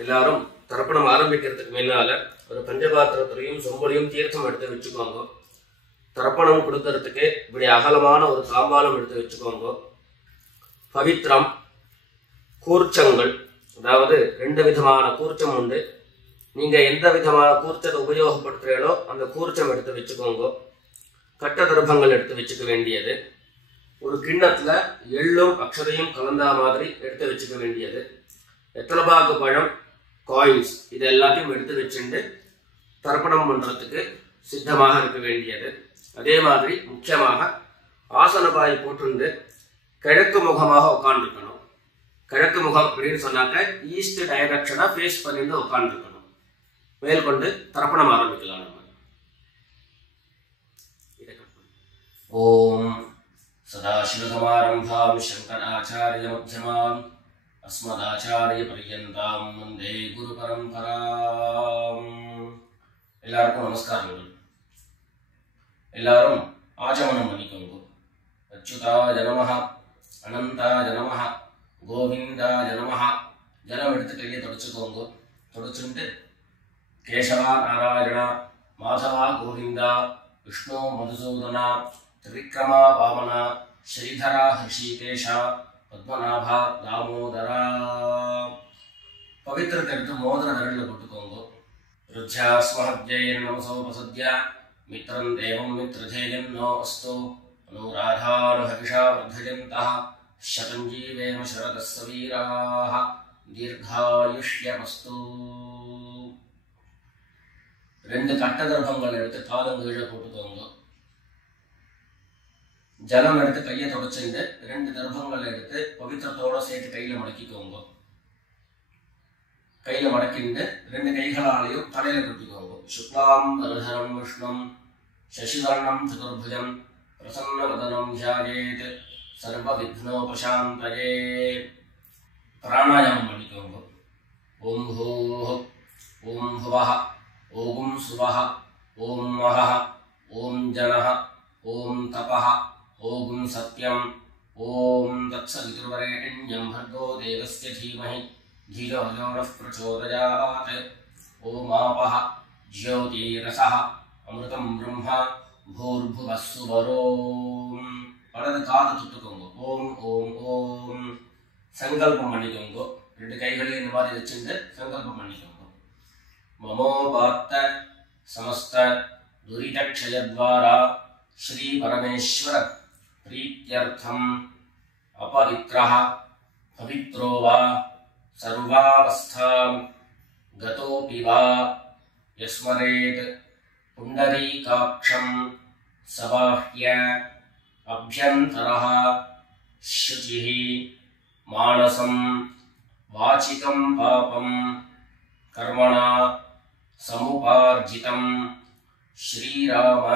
எல்லாரும் தர்ப்பணம் ஆரம்பிக்கிறதுக்கு முன்னால ஒரு பஞ்சபாத்திரத்திலையும் சொம்பலையும் தீர்த்தம் எடுத்து வச்சுக்கோங்க. தர்ப்பணம் கொடுக்கறதுக்கு இப்படி அகலமான ஒரு தாம்பாலம் எடுத்து வச்சுக்கோங்க. பவித்திரம், கூர்ச்சங்கள், அதாவது 2 விதமான கூர்ச்சம் உண்டு. நீங்க எந்த விதமான கூர்ச்சத்தை உபயோகப்படுத்துறீங்களோ அந்த கூர்ச்சம் எடுத்து வச்சுக்கோங்க. கட்ட தர்ப்பங்கள் எடுத்து வச்சுக்க வேண்டியது. ஒரு கிண்ணத்துல எள்ளும் அக்ஷதையும் கலந்தா மாதிரி எடுத்து வச்சுக்க வேண்டியது. எத்தலபாக்கு பழம், காயின்ஸ், இது எல்லாத்தையும் எடுத்து வச்சுட்டு தர்ப்பணம் பண்றதுக்கு சித்தமாக இருக்க வேண்டியது. அதே மாதிரி முக்கியமாக ஆசனபாய் போட்டு கிழக்கு முகமாக உட்காந்துருக்கணும். கிழக்கு முகம் அப்படின்னு சொன்னாக்க ஈஸ்ட் டைரக்ஷனா ஃபேஸ் பண்ணிட்டு உட்காந்துருக்கணும். மேற்கொண்டு தர்ப்பணம் ஆரம்பிக்கலாம். நம்ம ஓம் சதாசிவசமாரம்பாம் சங்கராச்சாரிய மத்தியமாம் अस्मदाचार्य पर्यन्तां वन्दे गुरु परंपराम्. எல்லாருக்கும் நமஸ்காரங்கள். எல்லாரும் ஆச்சமனம் பண்ணிக்கோங்க. அச்சுதாய நமஹ, அனந்தாய நமஹ, கோவிந்தாய நமஹ. ஜலம் எடுத்து கையை தொடச்சுக்கோங்க. தொடச்சுட்டு கேசவா நாராயணா, மாதவா கோவிந்தா, விஷ்ணு மதுசூதனா, திரிவிக்ரமா வாமனா, ஸ்ரீதரா ஹிருஷிகேஷா, பத்மநாபா தாமோதரா. பவித்திரத்தை எடுத்து மோதிர விரலில் போட்டுக்கோங்க. ருத்யாஸ்மஹத்யைர் நமசோபசத்ய மித்ரம் தேவம் மித்ரதேயம் நோ அஸ்து அனுராதானுஹவிஷா வர்தயந்தः சதம் ஜீவேம சரதஸ்ஸ வீராः தீர்காயுஷ்யமஸ்து. 2 கட்ட தர்ப்பங்கள் எடுத்து காலம் கீழே போட்டுக்கோங்க. ஜலம் எடுத்து கையை தொடச்சுட்டு 2 தர்ப்பங்கள் எடுத்து பவித்திரத்தோட சேர்த்து கையில மடக்கிக்கோங்க. கையில மடக்கிட்டு 2 கைகளாலையும் தலையில கட்டிக்கோங்க. சுக்லாம் வரதரம் விஷ்ணும் சசிவர்ணம் சதுர்புஜம் பிரசன்னவதனம் தியாயேத் சர்வ விக்னோபசாந்தயே. பிராணாயாமம் பண்ணிக்கோங்க. ஓம் ஹூஹ், ஓம் ஹுவஹ, ஓம் சுவஹ, ஓம் மஹஹ, ஓம் ஜனஹ, ஓம் தபஹ, ஓம் சத்யம், ஓம் தத்சவிதுர்வரேண்யம் भर्गो देवस्य धीमहि धियो यो नः प्रचोदयात्. ஓம் ஆபஹ ஜ்யோதிரஸஹ அமிர்தம் பிரம்மா பூர்புவः சுவரோம். வலது காது தொட்டுக்கோங்க. ஓம் ஓம் ஓம். சங்கல்பம் பண்ணிக்கோங்க. 2 கைகளையும் இந்த மாதிரி வச்சுட்டு சங்கல்பம் பண்ணிக்கோங்க. மமோபாத்த சமஸ்த துரிதக்ஷயத்வாரா श्री परमेश्वर प्रीत्यर्थम अपवित्रः पवित्रो वा सर्वावस्थां गतोऽपि वा यस्मरेत् पुण्डरीकाक्षं सबाह्य अभ्यन्तरः शुचिः मानसं वाचिकं पापं कर्मणा समुपार्जितं श्रीराम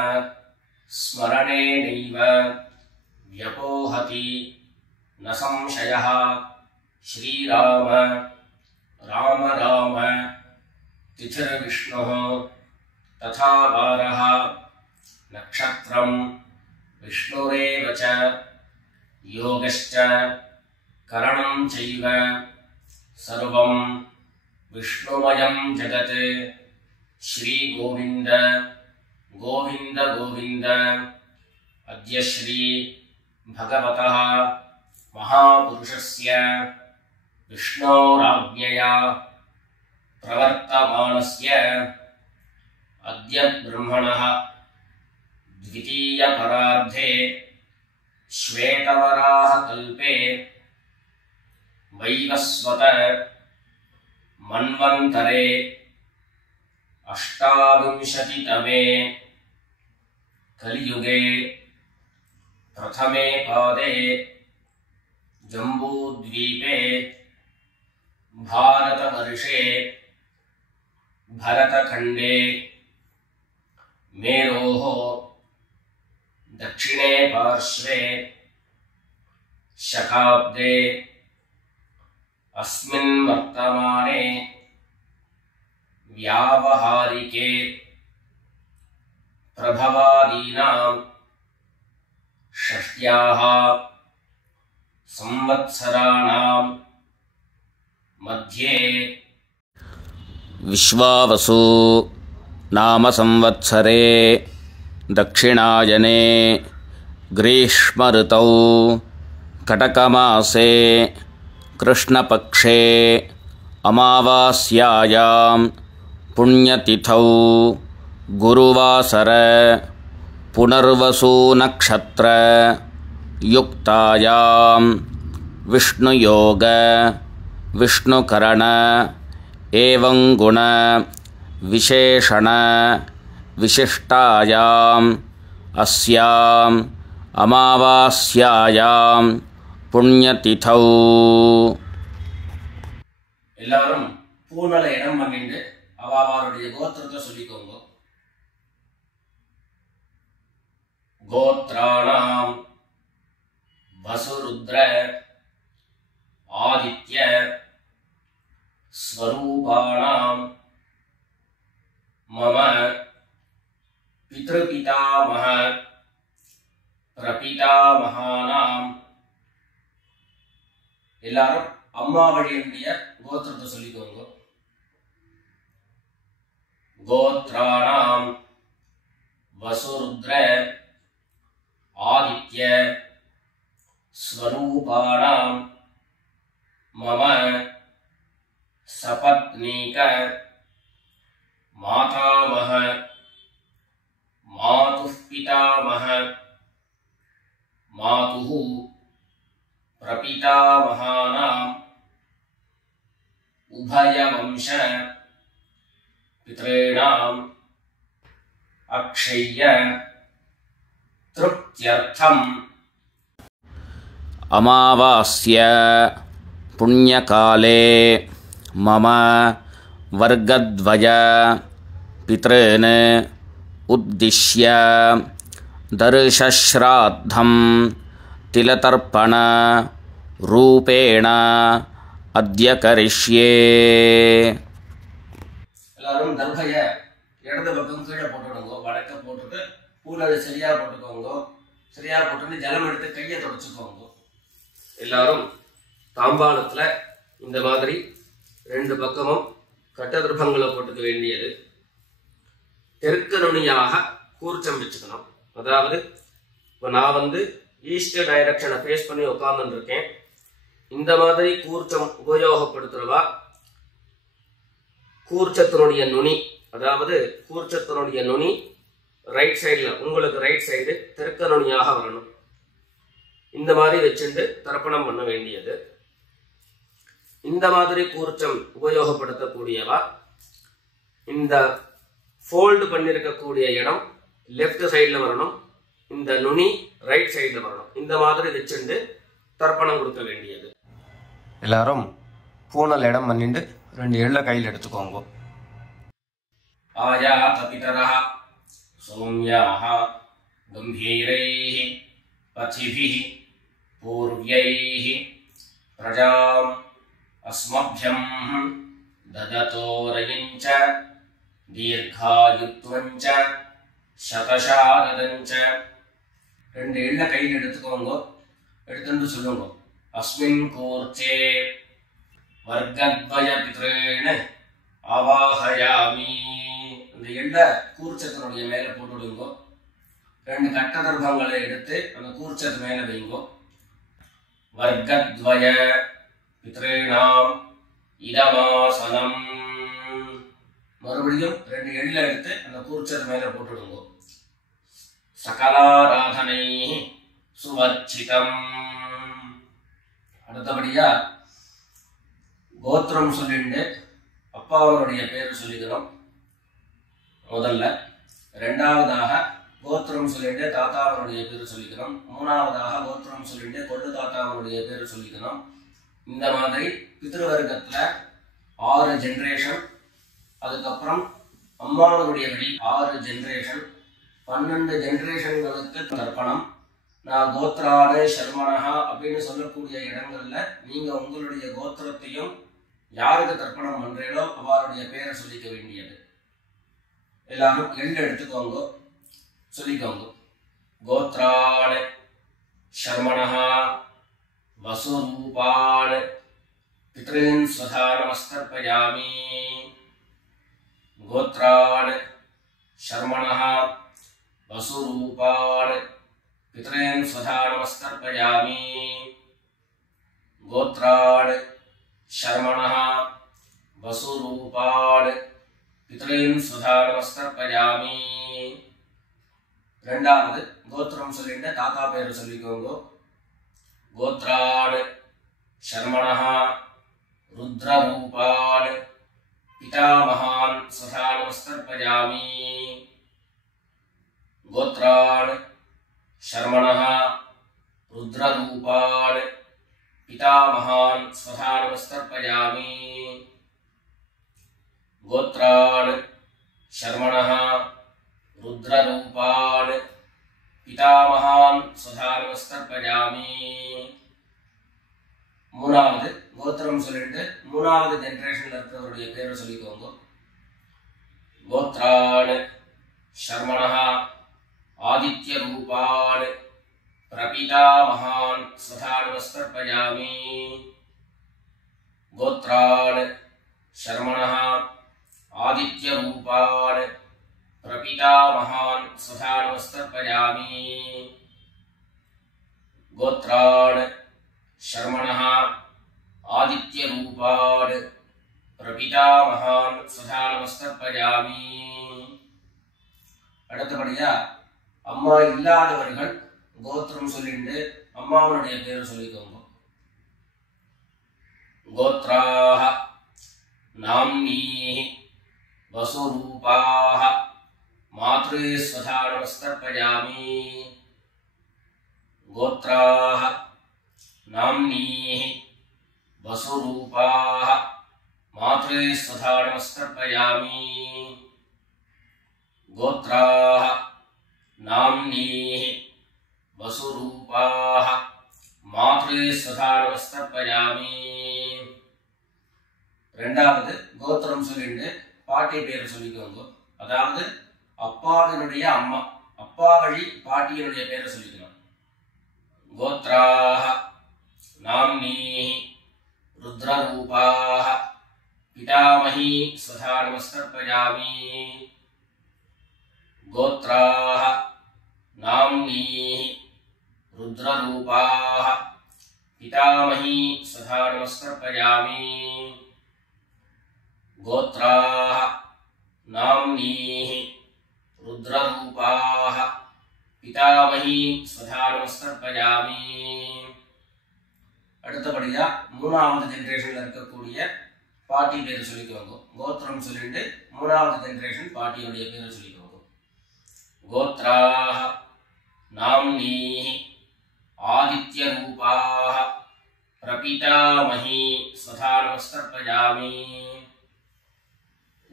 स्मरणेनैव व्यपोहति न संशयः. श्रीराम राम राम तिथिर्विष्णुः तथा वारः नक्षत्रं विष्णुरेव च योगश्च करणं चैव सर्वं विष्णुमयं जगत्. श्री गोविंद गोविंद गोविंद. अद्य श्री भगवतः महापुरुषस्य विष्णोराज्ञया प्रवर्तमानस्य अद्य ब्रह्मणः द्वितीयपरार्धे श्वेतवराहकल्पे वैवस्वत मन्वन्तरे 28तमे कलियुगे प्रथमे पादे जम्बूद्वीपे भारतवर्षे भरतखण्डे मेरोः दक्षिणे पार्श्वे शकाब्दे अस्मिन् वर्तमाने व्यावहारिके प्रभवादीनां षष्ट्याः संवत्सराणां मध्ये विश्वावसु नाम संवत्सरे दक्षिणायने ग्रीष्म ऋतौ कटकमासे कृष्णपक्षे अमावास्यायां पुण्यतिथौ गुरुवासर पुनर्वसु नक्षत्र युक्तायां विष्णुयोग विष्णुकरण एवं गुण विशेषण विशिष्टायां अस्यां अमावास्यायां पुण्यतिथौ எல்லாரும் பூனல இடம் பண்ணிட்டு அவளுடைய கோத்திரத்தை சொல்லிக்கோங்க. கோத்ராணாம் வசுருத்ர ஆதித்ய ஸ்வரூபாணாம் மம பித்ருபிதாமஹ பிரபிதாமஹானாம். எல்லாரும் அம்மா வழியினுடைய கோத்திரத்தை சொல்லிக்கோங்க. கோத்ராணாம் வசுருத்ர ஆதித்ய ஸ்வரூபாணாம் மம சபத்னீக மாதாமஹ மாதுः பிதாமஹ மாதுः பிரபிதாமஹானாம் உபயவம்ச பித்ரேணாம் அக்ஷய்ய திருப்த்யர்த்தம். அமாவாஸ்ய புண்ணியகாலே மம வர்கத்வய பித்ரேன் உத்திஷ்ய தர்ஷஸ்ராத்தம் திலதர்ப்பண ரூபேண அத்ய கரிஷ்யே. எல்லாரும் தர்பைய இடது பக்கம் கீழே போட்டுடுங்க. வடக்க போட்டுட்டு பூனலை சரியா போட்டுக்கோங்க. சரியா போட்டுட்டு ஜலம் எடுத்து கையை தொடச்சுக்கோங்க. எல்லாரும் தாம்பாளத்துல இந்த மாதிரி ரெண்டு பக்கமும் கட்ட திருப்பங்களை போட்டுக்க வேண்டியது. தெற்கு நுனியாக கூர்ச்சம் வச்சுக்கணும். அதாவது இப்போ நான் ஈஸ்ட் டைரக்ஷனை ஃபேஸ் பண்ணி உட்கார்ந்து இருக்கேன். இந்த மாதிரி கூர்ச்சம் உபயோகப்படுத்துறவா கூர்ச்சத்தினுடைய நுனி, அதாவது கூர்ச்சத்தினுடைய நுனி ரைட் சைடில், உங்களுக்கு ரைட் சைடு தெற்கு நுனியாக வரணும். இந்த மாதிரி வச்சுட்டு தர்ப்பணம் பண்ண வேண்டியது. இந்த மாதிரி கூர்ச்சம் உபயோகப்படுத்தக்கூடியவா இந்த ஃபோல்டு பண்ணிருக்கக்கூடிய இடம் லெஃப்ட் சைடில் வரணும். இந்த நுனி ரைட் சைடில் வரணும். இந்த மாதிரி வச்சுட்டு தர்ப்பணம் கொடுக்க வேண்டியது. எல்லாரும் பூனல் இடம் பண்ணிட்டு ரெண்டு எள்ள கையில் எடுத்துக்கோங்க. ஆயா தபிதரஹ சௌம்யாஹ கம்பீரைஹ பதிபிஹ பூர்வ்யைஹ பிரஜாம் அஸ்மப்யம் தததோரயஞ்ச தீர்காயுத்வஞ்ச சதசாரதஞ்ச. ரெண்டு எள்ள கையில் எடுத்துக்கோங்க. எடுத்துட்டு சொல்லுங்க. அஸ்மின் கூர்ச்சே வர்கத்வய பித்ரேண அவாஹயாமி. இந்த எள்ள கூர்ச்சத்தினுடைய மேல போட்டுடுங்க. ரெண்டு கட்ட தர்ப்பங்களை எடுத்து அந்த கூர்ச்சத்து மேல வைங்க. வர்கத்வய பித்ரேணாம் இதமாசனம். மறுபடியும் ரெண்டு எள்ள எடுத்து அந்த கூர்ச்சத்து மேல போட்டுடுங்க. சகலாராதனை சுவர்ச்சிதம். அடுத்தபடியா கோத்திரம் சொல்லிட்டு அப்பாவனுடைய பேர் சொல்லிக்கிறோம் முதல்ல. ரெண்டாவதாக கோத்திரம் சொல்லிட்டு தாத்தாவனுடைய பேர் சொல்லிக்கிறோம். மூணாவதாக கோத்திரம் சொல்லிட்டு கொள்ளு தாத்தாவனுடைய பேர் சொல்லிக்கிறோம். இந்த மாதிரி பித்ருவர்க்கத்துல 6 ஜெனரேஷன், அதுக்கப்புறம் அம்மாவனுடைய வழி 6 ஜெனரேஷன், 12 ஜெனரேஷன்களுக்கு தர்ப்பணம், நான் கோத்ரான சர்மணஹா அப்படின்னு சொல்லக்கூடிய இடங்கள்ல நீங்க உங்களுடைய கோத்திரத்தையும் யாருக்கு தர்ப்பணம் பண்றீங்களோ அவருடைய பேரை சொல்லிக்க வேண்டியது. எல்லாரும் எள்ளு எடுத்துக்கோங்க, சொல்லிக்கோங்க. கோத்ரான சர்மணஹா வசுரூபான் பித்ரீன் ஸ்வதா நமஸ்தர்ப்பயாமி. கோத்ரான் शर्मणः वसुरूपान् पितॄन् स्वधा नमस्कर्पयामि. गोत्रान् शर्मणः वसुरूपान् पितॄन् स्वधा नमस्कर्पयामि. ரெண்டாவது கோத்திரம் சொல்லிட்டு தாத்தா பேரு சொல்லிக்கோங்க. கோத்ரான் शर्मणः रुद्ररूपान् पितामहान् स्वधा नमस्कर्पयामि. गोत्रान् शर्मणः रुद्ररूपान् पितामहान् स्वधा नमस्कर्पयामि. गोत्रान् शर्मणः रुद्ररूपान् पितामहान् स्वधा नमस्कर्पयामि. மூணாவது கோத்திரம் சொல்லிட்டு மூணாவது ஜெனரேஷன்ல இருக்கிறவருடைய பேரை சொல்லிக்கோங்க. கோத்ரான் शर्मणः आदित्य रूपान् प्रपितामहान् स्वधा नमस्कर्पयामि. गोत्रान् शर्मणः आदित्य रूपान् प्रपितामहान् स्वधा नमस्कर्पयामि. गोत्रान् शर्मणः आदित्य रूपान् प्रपितामहान् स्वधा नमस्कर्पयामि. அடுத்தபடியா அம்மா இல்லாதவர்கள் கோத்திரம் சொல்லிட்டு அம்மாவுடைய பேரை சொல்லிக்கோங்க. கோத்ராஹ நாம்னீஹி வசுரூபாஹ மாத்ரே ஸ்வதா நமஸ்கர்ப்பயாமி. கோத்ராஹ நாம்னீஹி வசுரூபாஹ மாத்ரே ஸ்வதா நமஸ்கர்ப்பயாமி. गोत्राः नाम्नीः वसुरूपाः मात्रे स्वधा नमस्कर्पयामि. ரெண்டாவது கோத்திரம் சொல்லிட்டு பாட்டி பேரை சொல்லிக்கோங்க. அதாவது அப்பாவினுடைய அம்மா, அப்பா வழி பாட்டியினுடைய பேரை சொல்லிக்கணும். கோத்ராः नाम्नीः रुद्ररूपाः पितामही स्वधा नमस्कर्पयामि. गोत्राः नाम्नीः रुद्ररूपाः पितामही स्वधा नमस्कर्पयामि. गोत्राः नाम्नीः रुद्ररूपाः पितामही स्वधा नमस्कर्पयामि. அடுத்தபடியா மூணாவது ஜெனரேஷன்ல இருக்கக்கூடிய பாட்டி பேரை சொல்லிக்கோங்க. கோத்திரம் சொல்லிட்டு மூணாவது ஜெனரேஷன் பாட்டியுடைய பேரை சொல்லிக்கோங்க. गोत्राः नाम्नीः आदित्य रूपाः प्रपितामही स्वधा नमस्कर्पयामि.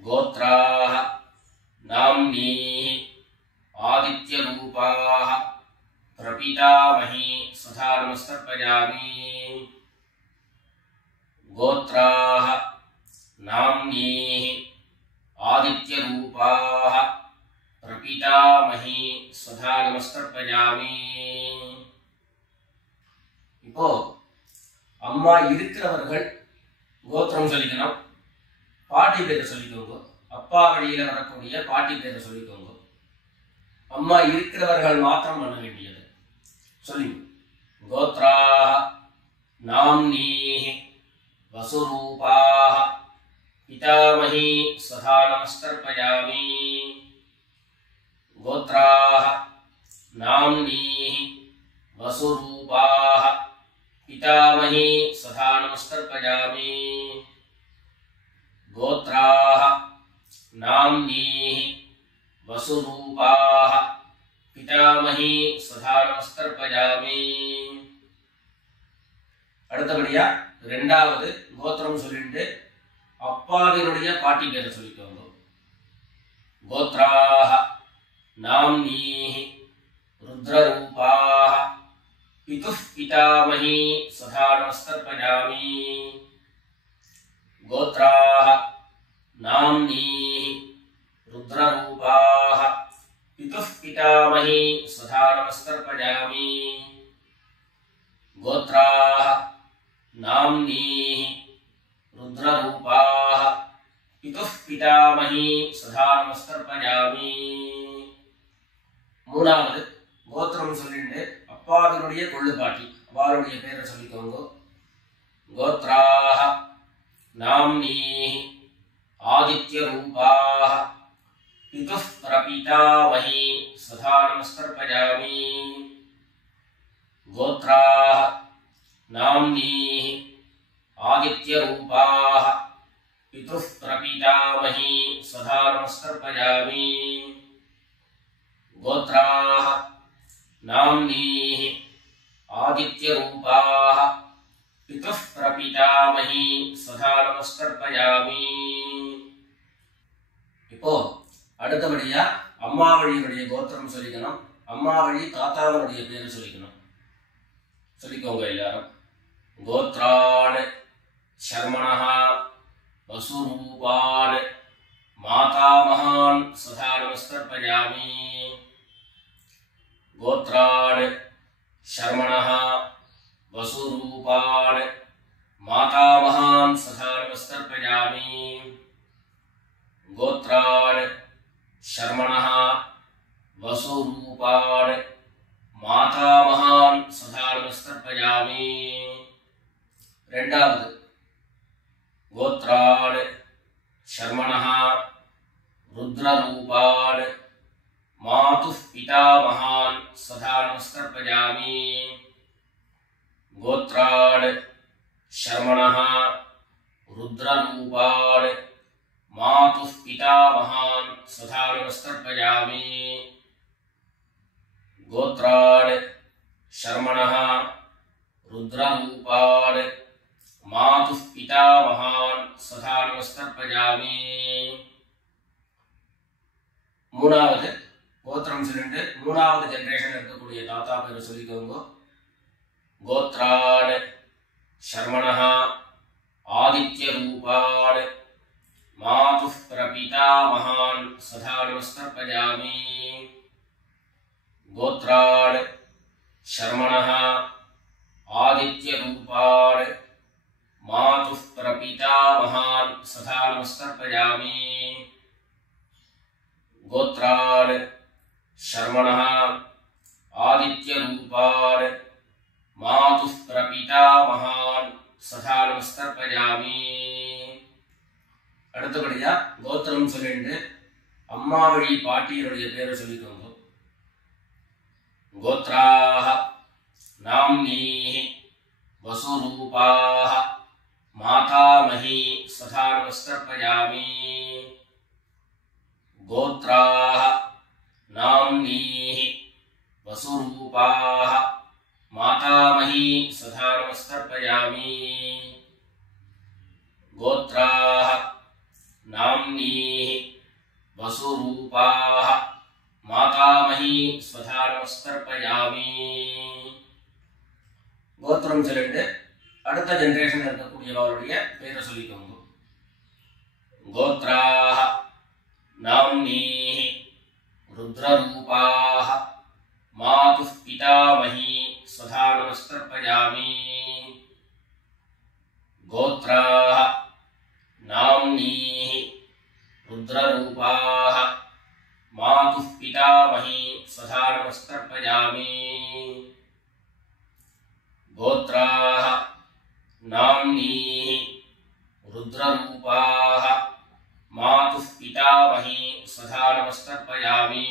गोत्राः नाम्नीः आदित्य रूपाः प्रपितामही स्वधा नमस्कर्पयामि. गोत्राः नाम्नीः आदित्य रूपाः प्रपितामही स्वधा नमस्कर्पयामि. இப்போ அம்மா இருக்கிறவர்கள் கோத்திரம் சொல்லிக்கணும், பாட்டி பேரை சொல்லிக்கோங்க. அப்பா வழியில வரக்கூடிய பாட்டி பேரை சொல்லிக்கோங்க. அம்மா இருக்கிறவர்கள் மாத்திரம் பண்ண வேண்டியது சொல்லி. கோத்ராः नाम्नीः वसुरूपाः पितामही स्वधा नमस्कर्पयामि. गोत्राः नाम्नीः वसुरूपाः पितामही स्वधा नमस्कर्पयामि. गोत्राः नाम्नीः वसुरूपाः पितामही स्वधा नमस्कर्पयामि. அடுத்தபடியா ரெண்டாவது கோத்திரம் சொல்லிட்டு அப்பாவினுடைய பாட்டி பேரை சொல்லிக்கோங்க. கோத்ராः नाम्नीः रुद्ररूपाः पितुः पितामही सदा नमस्तर्पयामि। गोत्राः नाम्नीः रुद्ररूपाः पितुः पितामही सदा नमस्तर्पयामि। गोत्राः नाम्नीः रुद्ररूपाः पितुः पितामही सदा नमस्तर्पयामि। மூணாவது கோத்திரம் சொல்லிட்டு அப்பாவினுடைய கொள்ளுப்பாட்டி அவளுடைய பேரை சொல்லிக்கோங்க. கோத்ராஹ நாம்னீஹி ஆதித்ய ரூபாஹ பிதுः பிரபிதாமஹி சதா நமஸ்தர்ப்பயாமி. கோத்ராஹ நாம்னீஹி ஆதித்ய ரூபாஹ பிதுः பிரபிதாமஹி சதா நமஸ்தர்ப்பயாமி. गोत्राः नाम्नीः आदित्यरूपाः पितुः प्रपितामही सदा नमस्कर्पयामि. இப்போ அடுத்தபடியா அம்மா வழியினுடைய கோத்திரம் சொல்லிக்கணும். அம்மா வழி தாத்தாவுடைய பேரு சொல்லிக்கணும். சொல்லிக்கோங்க எல்லாரும். கோத்ரான் शर्मणः वसुरूपान् मातामहान् सदा नमस्कर्पयामि. गोत्रान् शर्मणः वसुरूपान् मातामहान् सदा नमस्कर्पयामि. गोत्रान् शर्मणः वसुरूपान् मातामहान् सदा नमस्कर्पयामि. ரெண்டாவது गोत्रान् शर्मणः रुद्ररूपान् मातुः पितामहान् सदा नमस्कर्पयामि. गोत्रान् शर्मणः रुद्ररूपान् मातुः पितामहान् सदा नमस्कर्पयामि. गोत्रान् शर्मणः रुद्ररूपान् मातुः पितामहान् सदा नमस्कर्पयामि. மூணாவது கோத்திரம் சொல்லிட்டு மூணாவது ஜெனரேஷன் இருக்கக்கூடிய தாத்தா பேரை சொல்லிக்கோங்க. கோத்ரான் शर्मणः आदित्य रूपान् मातुः प्रपितामहान् सदा नमस्कर्पयामि. गोत्रान् शर्मणः आदित्य रूपान् मातुः प्रपितामहान् सदा नमस्कर्पयामि. गोत्रान् शर्मणः आदित्य रूपान् मातुः प्रपितामहान् सदा नमस्कर्पयामि. அடுத்தபடியா கோத்திரம் சொல்லிட்டு அம்மா வழி பாட்டியினுடைய பேரை சொல்லிக்கோங்க. गोत्राः नाम्नीः वसुरूपाः मातामही सदा नमस्कर्पयामि. गोत्राः नाम्नीः वसुरूपाः मातामही सदा नमस्कर्पयामि. गोत्राः नाम्नीः वसुरूपाः मातामही सदा नमस्कर्पयामि. கோத்திரம் சொல்லிட்டு அடுத்த ஜெனரேஷன் இருக்கக்கூடியவருடைய பேரை சொல்லிக்கோங்க. கோத்ராஹ नाम्नीः रुद्ररूपाः मातुः पितामही सदा नमस्कर्पयामि. गोत्राः नाम्नीः रुद्ररूपाः मातुः पितामही सदा नमस्कर्पयामि. गोत्राः नाम्नीः रुद्ररूपाः मातुः पितामही सदा नमस्कर्पयामि.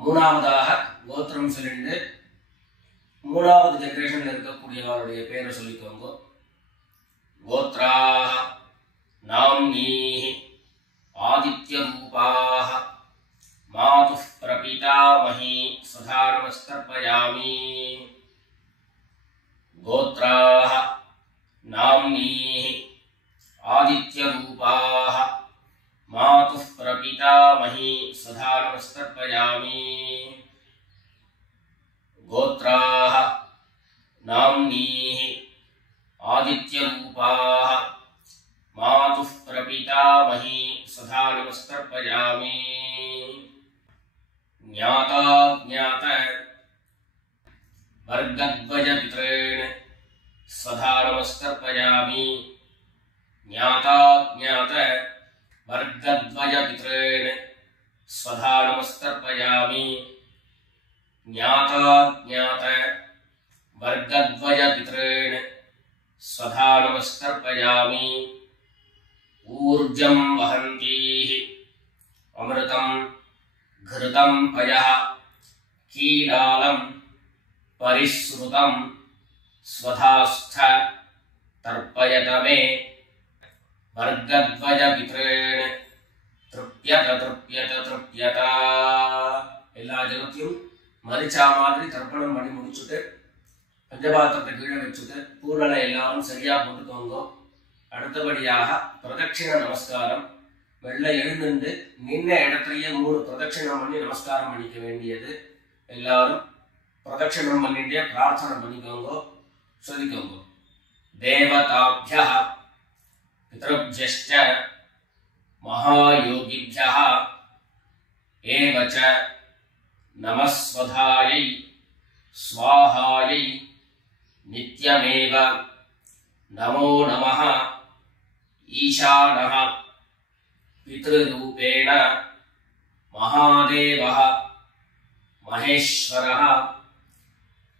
மூணாவதாக கோத்திரம் சொல்லிட்டு மூணாவது ஜெனரேஷன்ல இருக்கக்கூடியவருடைய பேரை சொல்லிக்கோங்க. கோத்ராஹ நாம்னீஹி ஆதித்ய ரூபாஹ மாதுः பிரபிதாமஹி சதா நமஸ்கர்ப்பயாமி. கோத்ராஹ நாம்னீஹி आदित्य रूपाः मातुः प्रपितामही सदा नमस्कर्पयामि. भगिनीः आदित्यरूपाः मातुः प्रपितामही सदा नमस्तर्पयामि। ज्ञाता ज्ञात वर्गद्वय पितॄन् सदा नमस्तर्पयामि। ज्ञाता ज्ञात वर्गद्वय पितॄन् सदा नमस्तर्पयामि। ज्ञाता ज्ञात वर्गद्वय पितॄन् सदा नमस्तर्पयामि। ऊर्जं वहन्तीः अमृतं घृतं पयः कीलालं परिश्रुतं स्वधास्थ तर्पयत मे। वर्गद्वय पितॄन् तृप्यत तृप्यत तृप्यत। எல்லா ஜனத்தையும் மரிச்சா மாதிரி தர்ப்பணம் பண்ணி முடிச்சுட்டு பஞ்சபாத்திரத்தை கீழே வச்சுட்டு பூரணை எல்லாரும் சரியா போட்டுக்கோங்க. அடுத்தபடியாக பிரதட்சிண நமஸ்காரம். வெள்ளை எழுந்து நின்ன இடத்துலயே 3 பிரதட்சிணம் பண்ணி நமஸ்காரம் பண்ணிக்க வேண்டியது. எல்லாரும் பிரதட்சிணம் பண்ணிட்டே பிரார்த்தனை பண்ணிக்கோங்க, சொல்லிக்கோங்க. தேவதாப்யः பித்ருभ्यश्च महायोगिभ्यः एव च नमस्वधायै स्वाहायै नित्यमेव नमो नमः। ईशानः पितृरूपेण महादेवः महेश्वरः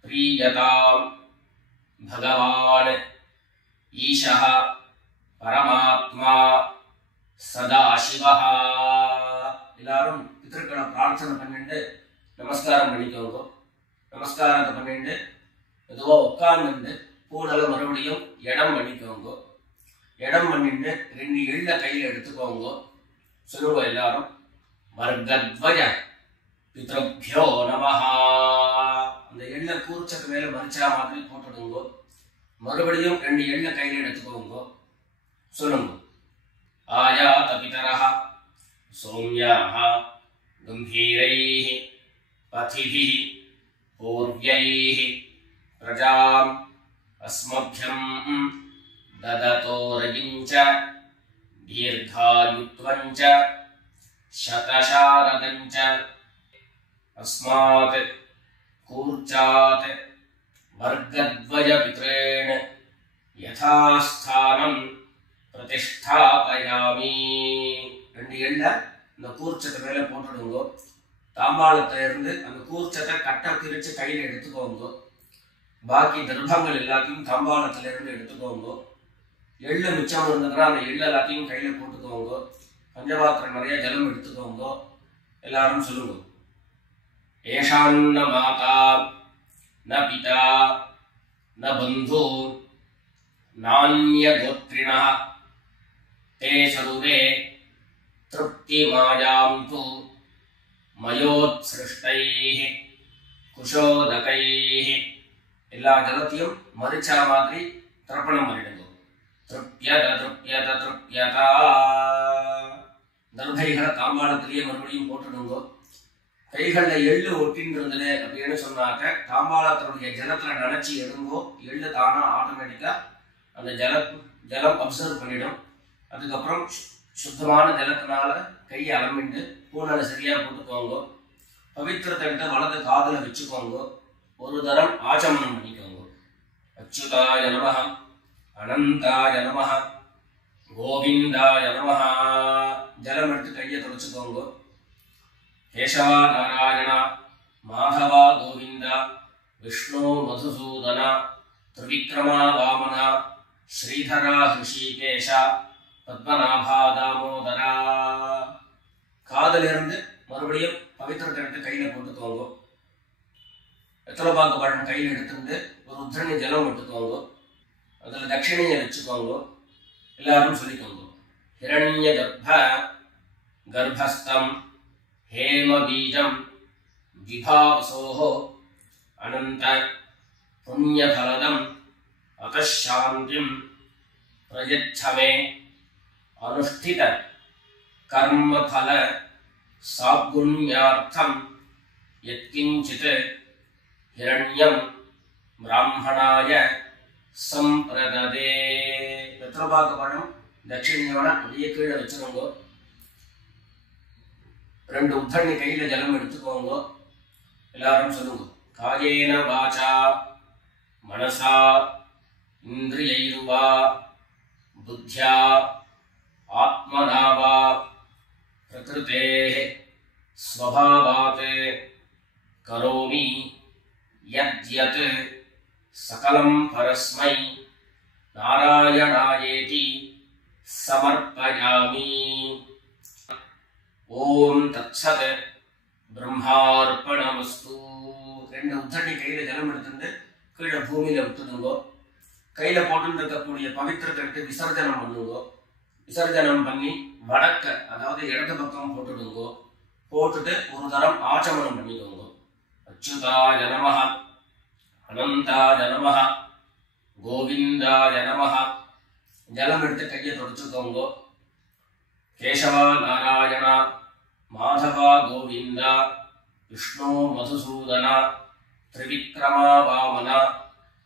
प्रीयतां भगवान् ईशः परमात्मा सदाशिवः। எல்லாரும் பிதர்களை பிரார்த்தனை பண்ணிட்டு நமஸ்காரம் பண்ணிக்கோங்க. நமஸ்காரத்தை பண்ணிட்டு மெதுவா உட்கார்ந்து பூனல மறுபடியும் இடம் பண்ணிக்கோங்க. இடம் பண்ணிட்டு 2 எள்ள கையில எடுத்துக்கோங்க. சொல்லுங்க எல்லாரும். வர்கத்வய பித்ருभ्यो நமஹ. அந்த எள்ள கூர்ச்சத்து மேல மரிச்சா மாதிரி போட்டுடுங்க. மறுபடியும் 2 எள்ள கையில எடுத்துக்கோங்க. சொல்லுங்க. ஆயாத பிதரஹ சௌம்யாஹ கம்பீரைஹ பதிபிஹ பூர்வ்யைஹ பிரஜாம் அஸ்மभ्यம் ददतो रजिञ्च दीर्घायुत्वञ्च शतशारदञ्च अस्मात् कूर्चात् वर्गद्वय पितॄन् यथास्थानं प्रतिष्ठापयामि. 2 எள்ள இந்த கூர்ச்சத்தை மேல போட்டுடுங்க. தாம்பாளத்துல இருந்து அந்த கூர்ச்சத்தை கட்ட பிரிச்சு கையில எடுத்துக்கோங்க. பாக்கி தர்ப்பங்கள் எல்லாத்தையும் தாம்பாளத்துல இருந்து எடுத்துக்கோங்க. எள்ளு மிச்சம் இருந்ததுன்னா அந்த எள்ளு எல்லாத்தையும் கையில போட்டுக்கோங்க. பஞ்சபாத்திரம் நிறைய ஜலம் எடுத்துக்கோங்க. எல்லாரும் சொல்லுங்க. ஏஷான்ன மாதா ந பிதா ந பந்து நான்ய கோத்ரிணः தே சர்வே திருப்தி மாயாம் து மயோத்ஸ்ருஷ்டைः குஷோதகைः. எல்லா ஜலத்தையும் மரிச்சா மாதிரி தர்ப்பணம் பண்ணிடுங்க. திருப்யத திருப்யத திருப்யதா. தர்பைகளை தாம்பாளத்திலேயே மறுபடியும் போட்டுடுங்க. கைகள்ல எள்ளு ஒட்டின்றது அப்படின்னு சொன்னாக்க தாம்பாளத்தினுடைய ஜலத்துல நினைச்சு எடுங்கோ. எள்ளு தானா ஆட்டோமேட்டிக்கா அந்த ஜலம் அப்சர்வ் பண்ணிடும். அதுக்கப்புறம் சுத்தமான ஜலத்தினால கையை அலம்பிட்டு பூனலை சரியா போட்டுக்கோங்க. பவித்திரத்தை எடுத்து வலது காதுல வச்சுக்கோங்க. ஒரு தரம் ஆச்சமனம் பண்ணிக்கோங்க. அச்சுதாய நமஹ அனந்தாய நமஹ கோவிந்தாய நமஹ. ஜலம் எடுத்து கையை தொடச்சுக்கோங்க. கேசவா நாராயண மாதவா கோவிந்த விஷ்ணு மதுசூதன திரிவிக்ரமா வாமன ஸ்ரீதரா ஹிருஷிகேஷ பத்மநாபா தாமோதரா. காதிலிருந்து மறுபடியும் பவித்திரத்தை எடுத்து கையில போட்டுக்கோங்க. வெத்தலைப்பாக்கு பழம் கையில் எடுத்துட்டு ஒரு உத்திரணி ஜலம் எடுத்துக்கோங்க. அதுல தட்சிணையை வச்சுக்கோங்க. எல்லாரும் சொல்லிக்கோங்க. ஹிரண்ய கர்ப்பஸ்தம் हेम बीजं विभावसोः अनंत पुण्यफलदम् अतः शान्तिं प्रयच्छ मे अनुष्ठित कर्मफल सागुण्यार्थं यत्किंचित् हिरण्यं ब्राह्मणाय சம்பிரததே. வெத்தலைபாக்கு பழம் தட்சிணையோட அப்படியே கீழே வச்சிருங்க. 2 உத்தண்ணி கையில ஜலம் எடுத்துக்கோங்க. எல்லாரும் சொல்லுங்க. காயேன வாசா மனசா இந்திரியைர்வா புத்யா ஆத்மனாவா பிரகிருதேஹ ஸ்வபாவாத் கரோமி யத்யத் சகலம் பரஸ்மை நாராயணாயேதி சமர்ப்பயாமி. ஓம் தத்சத் பிரம்மார்ப்பணமஸ்து. 2 உத்தண்ணி கையில ஜலம் எடுத்துட்டு கீழே பூமியில விட்டுடுங்கோ. கையில போட்டு இருக்கக்கூடிய பவித்திரத்தை விசர்ஜனம் பண்ணுங்கோ. விசர்ஜனம் பண்ணி வடக்க அதாவது இடது பக்கம் போட்டுடுங்கோ. போட்டுட்டு ஒரு தரம் ஆச்சமனம் பண்ணிக்கோங்க. அச்சுதாய நமஹ அனந்தாய நமஹ கோவிந்தாய நமஹ. ஜலம் எடுத்து கையை தொடச்சுக்கோங்க. கேசவா நாராயணா மாதவா கோவிந்தா விஷ்ணு மதுசூதனா திரிவிக்ரமா வாமனா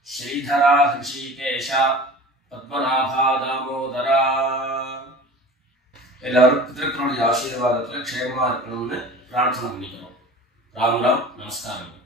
ஸ்ரீதரா ஹிருஷிகேஷா பத்மநாபா தாமோதரா. எல்லாரும் பிதர்களுடைய ஆசீர்வாதத்துல க்ஷேமமா இருக்கணும்னு பிரார்த்தனை பண்ணிக்கிறோம். ராம் ராம். நமஸ்காரம்.